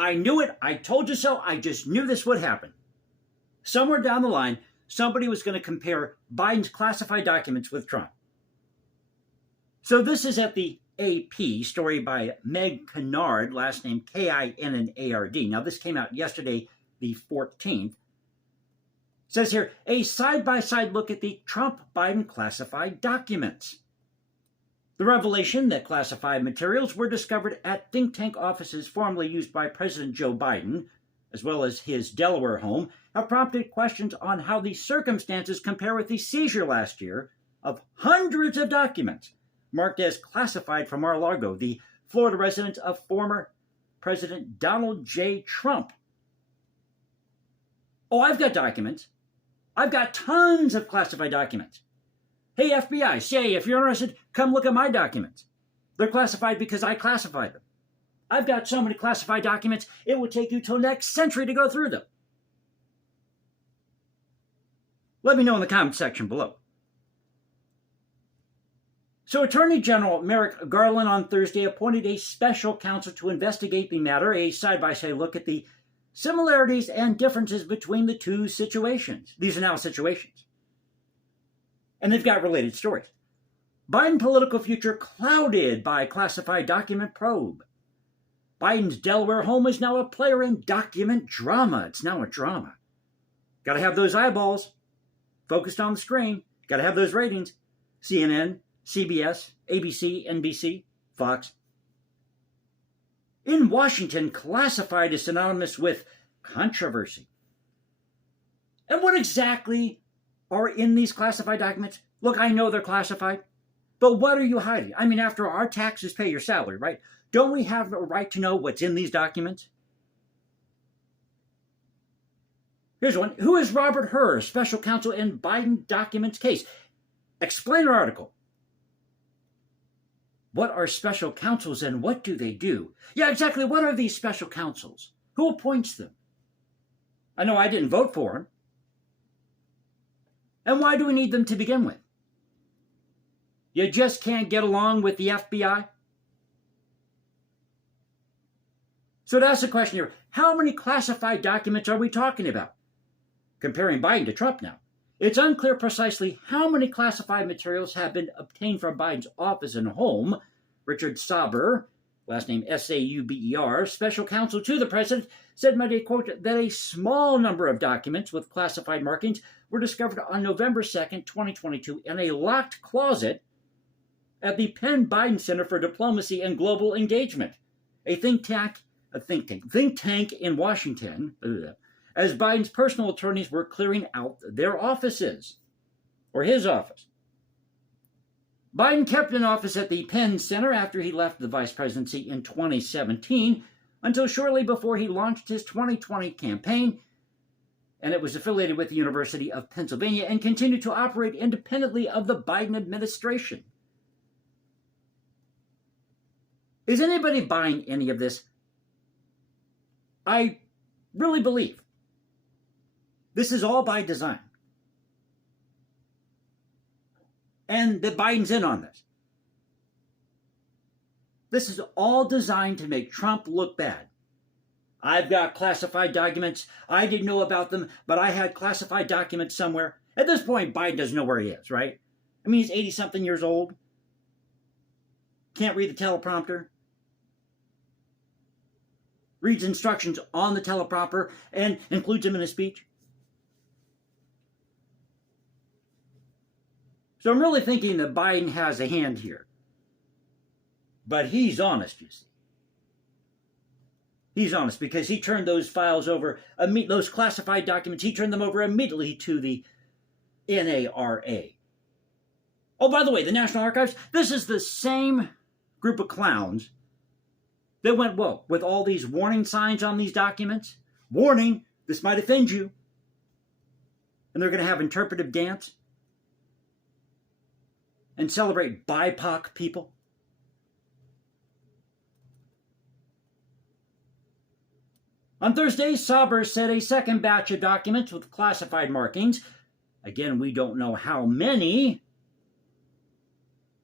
I knew it. I told you so. I just knew this would happen. Somewhere down the line, somebody was going to compare Biden's classified documents with Trump. So this is at the AP, story by Meg Kinnard, last name Kinnard. Now, this came out yesterday, the 14th. It says here, a side-by-side look at the Trump-Biden classified documents. The revelation that classified materials were discovered at think tank offices formerly used by President Joe Biden, as well as his Delaware home, have prompted questions on how the circumstances compare with the seizure last year of hundreds of documents marked as classified from Mar-a-Lago, the Florida residence of former President Donald J. Trump. Oh, I've got documents. I've got tons of classified documents. Hey, FBI, CIA, if you're interested, come look at my documents. They're classified because I classified them. I've got so many classified documents, it would take you till next century to go through them. Let me know in the comment section below. So Attorney General Merrick Garland on Thursday appointed a special counsel to investigate the matter, a side-by-side look at the similarities and differences between the two situations. These are now situations. And they've got related stories. Biden political future clouded by classified document probe. Biden's Delaware home is now a player in document drama. It's now a drama. Got to have those eyeballs focused on the screen. Got to have those ratings. CNN, CBS, ABC, NBC, Fox. In Washington, classified is synonymous with controversy. And what exactly are in these classified documents? Look, I know they're classified, but what are you hiding? I mean, after our taxes pay your salary, right? Don't we have a right to know what's in these documents? Here's one. Who is Robert Hur, special counsel in Biden documents case? Explainer article. What are special counsels and what do they do? Yeah, exactly. What are these special counsels? Who appoints them? I know I didn't vote for them. And why do we need them to begin with? You just can't get along with the FBI? So to ask the question here, how many classified documents are we talking about? Comparing Biden to Trump now. It's unclear precisely how many classified materials have been obtained from Biden's office and home. Richard Sauber, last name Sauber, special counsel to the president, said Monday, quote, that a small number of documents with classified markings were discovered on November 2nd, 2022 in a locked closet at the Penn Biden Center for Diplomacy and Global Engagement, a think tank in Washington, as Biden's personal attorneys were clearing out their offices, or his office. Biden kept an office at the Penn Center after he left the vice presidency in 2017, until shortly before he launched his 2020 campaign, and it was affiliated with the University of Pennsylvania and continued to operate independently of the Biden administration. Is anybody buying any of this? I really believe this is all by design. And that Biden's in on this. This is all designed to make Trump look bad. I've got classified documents. I didn't know about them, but I had classified documents somewhere. At this point, Biden doesn't know where he is, right? I mean, he's 80-something years old. Can't read the teleprompter. Reads instructions on the teleprompter and includes them in his speech. So I'm really thinking that Biden has a hand here. But he's honest, you see. He's honest because he turned those files over, those classified documents, he turned them over immediately to the NARA. Oh, by the way, the National Archives, this is the same group of clowns that went, whoa, with all these warning signs on these documents. Warning, this might offend you. And they're going to have interpretive dance and celebrate BIPOC people. On Thursday, Sauber said a second batch of documents with classified markings, again, we don't know how many,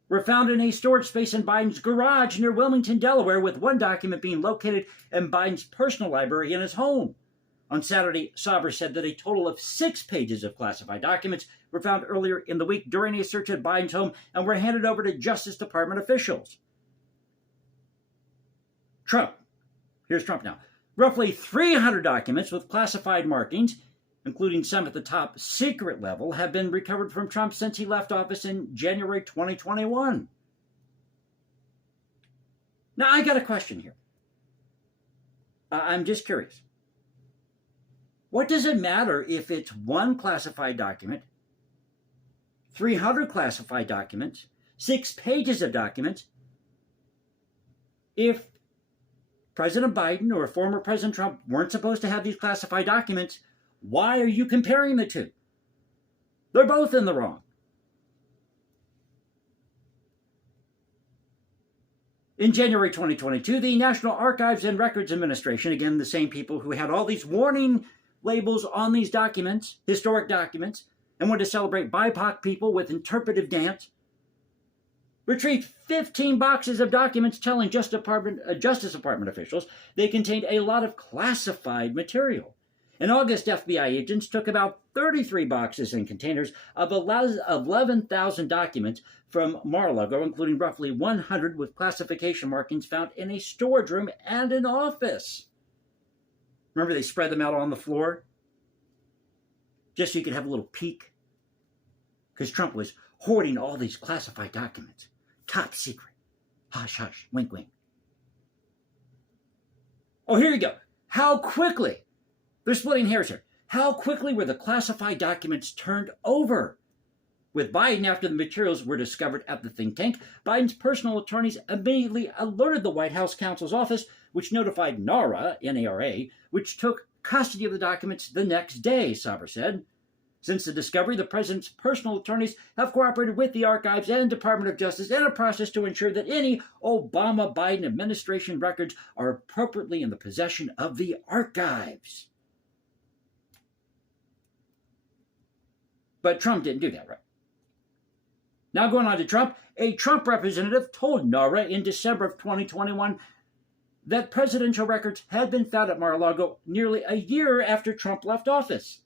were found in a storage space in Biden's garage near Wilmington, Delaware, with one document being located in Biden's personal library in his home. On Saturday, Sauber said that a total of 6 pages of classified documents were found earlier in the week during a search at Biden's home and were handed over to Justice Department officials. Trump. Here's Trump now. Roughly 300 documents with classified markings, including some at the top secret level, have been recovered from Trump since he left office in January 2021. Now, I got a question here. I'm just curious. What does it matter if it's one classified document, 300 classified documents, 6 pages of documents, if President Biden or former President Trump weren't supposed to have these classified documents? Why are you comparing the two? They're both in the wrong. In January 2022, the National Archives and Records Administration, again, the same people who had all these warning labels on these documents, historic documents, and wanted to celebrate BIPOC people with interpretive dance, retrieved 15 boxes of documents telling Justice Department officials they contained a lot of classified material. In August, FBI agents took about 33 boxes and containers of 11,000 documents from Mar-a-Lago, including roughly 100 with classification markings found in a storage room and an office. Remember, they spread them out on the floor just so you could have a little peek? Because Trump was hoarding all these classified documents. Top secret. Hush, hush. Wink, wink. Oh, here you go. How quickly, they're splitting hairs here. How quickly were the classified documents turned over? With Biden, after the materials were discovered at the think tank, Biden's personal attorneys immediately alerted the White House counsel's office, which notified NARA, N-A-R-A, which took custody of the documents the next day, Sauber said. Since the discovery, the president's personal attorneys have cooperated with the archives and Department of Justice in a process to ensure that any Obama-Biden administration records are appropriately in the possession of the archives. But Trump didn't do that, right? Now going on to Trump, a Trump representative told NARA in December of 2021 that presidential records had been found at Mar-a-Lago nearly a year after Trump left office.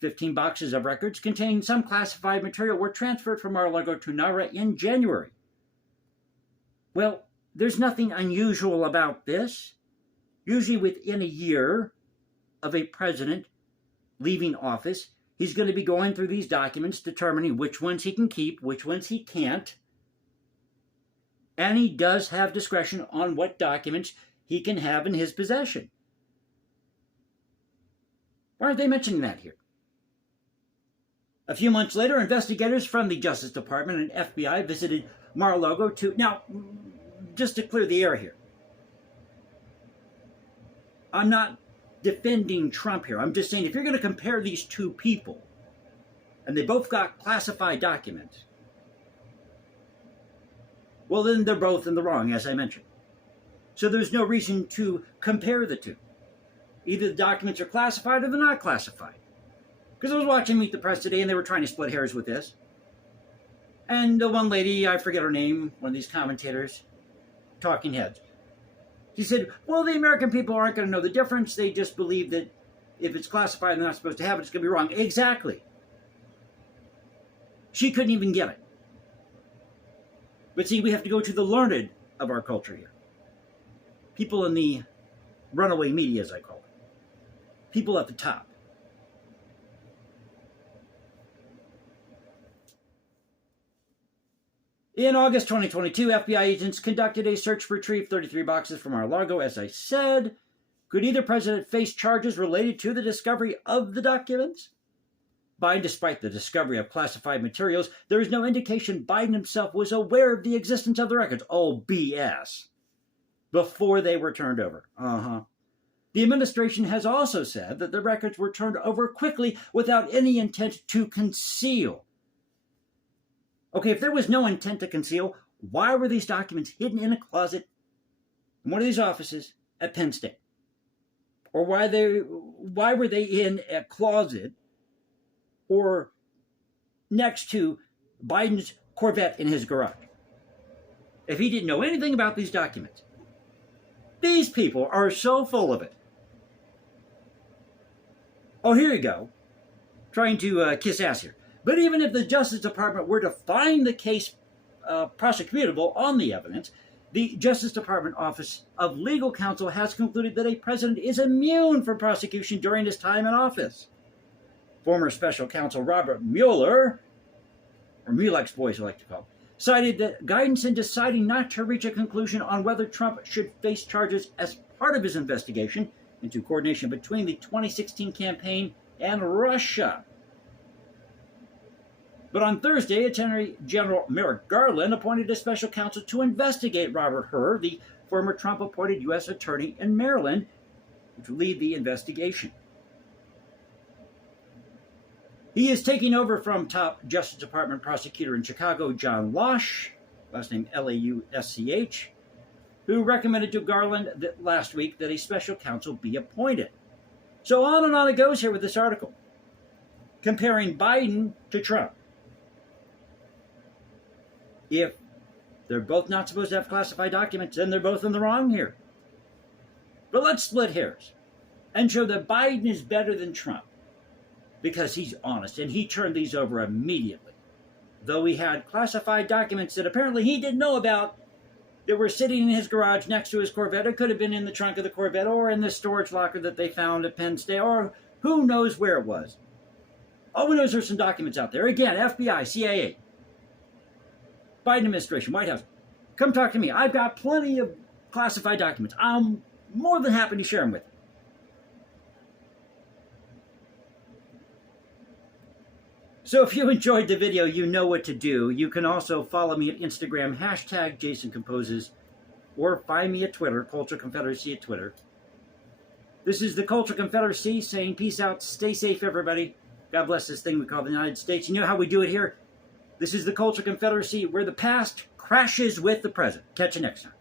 15 boxes of records containing some classified material were transferred from Mar-a-Lago to NARA in January. Well, there's nothing unusual about this. Usually within a year of a president leaving office, he's going to be going through these documents, determining which ones he can keep, which ones he can't. And he does have discretion on what documents he can have in his possession. Why aren't they mentioning that here? A few months later, investigators from the Justice Department and FBI visited Mar-a-Lago to... Now, just to clear the air here, I'm not defending Trump here. I'm just saying if you're going to compare these two people, and they both got classified documents, well, then they're both in the wrong, as I mentioned. So there's no reason to compare the two. Either the documents are classified or they're not classified. Because I was watching Meet the Press today, and they were trying to split hairs with this. And the one lady, I forget her name, one of these commentators, talking heads, she said, well, the American people aren't going to know the difference. They just believe that if it's classified and they're not supposed to have it, it's going to be wrong. Exactly. She couldn't even get it. But see, we have to go to the learned of our culture here. People in the runaway media, as I call it. People at the top. In August 2022, FBI agents conducted a search to retrieve 33 boxes from Mar-a-Lago. As I said, could either president face charges related to the discovery of the documents? Biden, despite the discovery of classified materials, there is no indication Biden himself was aware of the existence of the records. Oh, BS. Before they were turned over. The administration has also said that the records were turned over quickly without any intent to conceal. Okay, if there was no intent to conceal, why were these documents hidden in a closet in one of these offices at Penn State? Or why were they in a closet or next to Biden's Corvette in his garage? if he didn't know anything about these documents. These people are so full of it. Oh, here you go. Trying to kiss ass here. But even if the Justice Department were to find the case prosecutable on the evidence, the Justice Department Office of Legal Counsel has concluded that a president is immune from prosecution during his time in office. Former Special Counsel Robert Mueller, or Muelek's boys I like to call him, cited that guidance in deciding not to reach a conclusion on whether Trump should face charges as part of his investigation into coordination between the 2016 campaign and Russia. But on Thursday, Attorney General Merrick Garland appointed a special counsel to investigate Robert Hur, the former Trump-appointed U.S. attorney in Maryland, to lead the investigation. He is taking over from top Justice Department prosecutor in Chicago, John Lausch, last name Lausch, who recommended to Garland last week that a special counsel be appointed. So on and on it goes here with this article, comparing Biden to Trump. If they're both not supposed to have classified documents, then they're both in the wrong here. But let's split hairs and show that Biden is better than Trump because he's honest and he turned these over immediately. Though he had classified documents that apparently he didn't know about that were sitting in his garage next to his Corvette. It could have been in the trunk of the Corvette or in the storage locker that they found at Penn State, or who knows where it was. All we know is there's some documents out there. Again, FBI, CIA, Biden administration, White House. Come talk to me. I've got plenty of classified documents. I'm more than happy to share them with you. So if you enjoyed the video, you know what to do. You can also follow me at Instagram, hashtag Jason Composes, or find me at Twitter, Culture Confederacy at Twitter. This is the Culture Confederacy saying peace out, stay safe, everybody. God bless this thing we call the United States. You know how we do it here? This is the Culture Confederacy, where the past crashes with the present. Catch you next time.